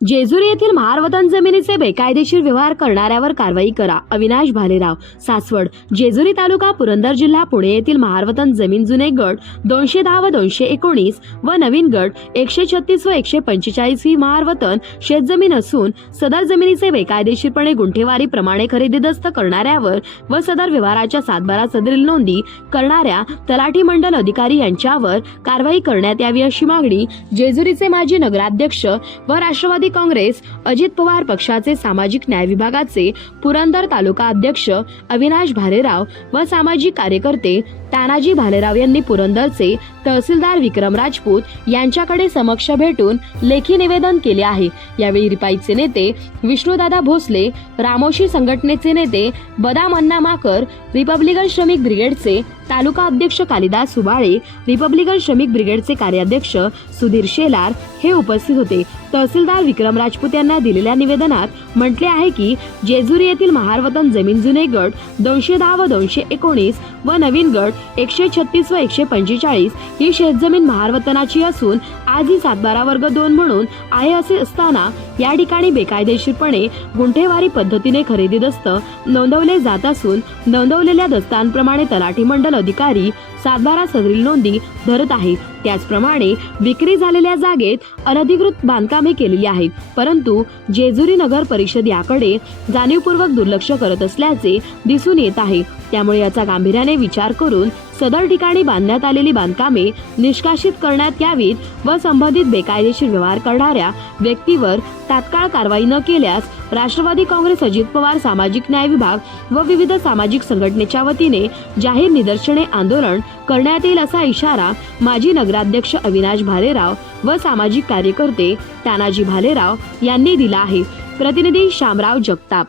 जेजुरी येथील महारवतन जमिनीचे बेकायदेशीर व्यवहार करणाऱ्यावर कारवाई करा. अविनाश भालेराव सासवड जेजुरी तालुका पुरंदर जिल्हा पुणे येथील महारवतन जमीन जुने गट दोनशे दहा व दोनशे एकोणीस व नवीन गट एकशे छत्तीस व एकशे पंचेचाळीस ही महारवतन शेतजमीन असून सदर जमिनीचे बेकायदेशीरपणे गुंठेवारी प्रमाणे खरेदीदस्त करणाऱ्यावर व सदर व्यवहाराच्या सातबारा सदरील नोंदी करणाऱ्या तलाठी मंडल अधिकारी यांच्यावर कारवाई करण्यात यावी अशी मागणी जेजुरीचे माजी नगराध्यक्ष व राष्ट्रवादी राष्ट्रवादी काँग्रेस अजित पवार पक्षाचे सामाजिक न्याय विभागाचे पुरंदर तालुका अध्यक्ष अविनाश भालेराव व सामाजिक कार्यकर्ते तानाजी भालेराव यांनी पुरंदरचे तहसीलदार विक्रम राजपूत यांच्याकडे समक्ष भेटून लेखी निवेदन केले आहे. यावेळी रिपाईचे नेते विष्णुदादा भोसले रामोशी संघटनेचे नेते बदाम अण्णा माकर रिपब्लिकन श्रमिक ब्रिगेडचे तालुका अध्यक्ष कालिदास सुबाळे रिपब्लिकन श्रमिक ब्रिगेडचे कार्याध्यक्ष सुधीर शेलार हे उपस्थित होते. तहसीलदार विक्रम राजपूत यांना दिलेल्या निवेदनात म्हटले आहे की जेजुरी येथील महारवतन जमीन जुने गट दोनशे दहा व दोनशे एकोणीस व नवीन गट एकशे छत्तीस व एकशे पंचेचाळीस ही शेतजमीन महारवतनाची असून आज ही सातबारा वर्ग दोन म्हणून आहे असे असताना या ठिकाणी बेकायदेशीरपणे गुंठेवारी पद्धतीने खरेदी दस्त नोंदवले जात असून नोंदवलेल्या दस्तांप्रमाणे तलाठी मंडल अधिकारी सातबारा सदरील नोंदी धरत आहे. त्याचप्रमाणे विक्री झालेल्या जागेत अनधिकृत बांधकामे केलेली आहेत. परंतु जेजुरी नगर परिषद याकडे जाणीवपूर्वक दुर्लक्ष करत असल्याचे दिसून येत आहे. त्यामुळे याचा गांभीर्याने विचार करून सदर ठिकाणी बांधण्यात आलेली बांधकामे निष्कासित करण्यात यावीत व संबंधित बेकायदेशीर व्यवहार करणाऱ्या व्यक्तीवर तात्काळ कारवाई न केल्यास राष्ट्रवादी काँग्रेस अजित पवार सामाजिक न्याय विभाग व विविध सामाजिक संघटनेच्या वतीने जाहीर निदर्शने आंदोलन करण्यात येईल असा इशारा माजी नगराध्यक्ष अविनाश भालेराव व सामाजिक कार्यकर्ते तानाजी भालेराव यांनी दिला आहे. प्रतिनिधी शामराव जगताप.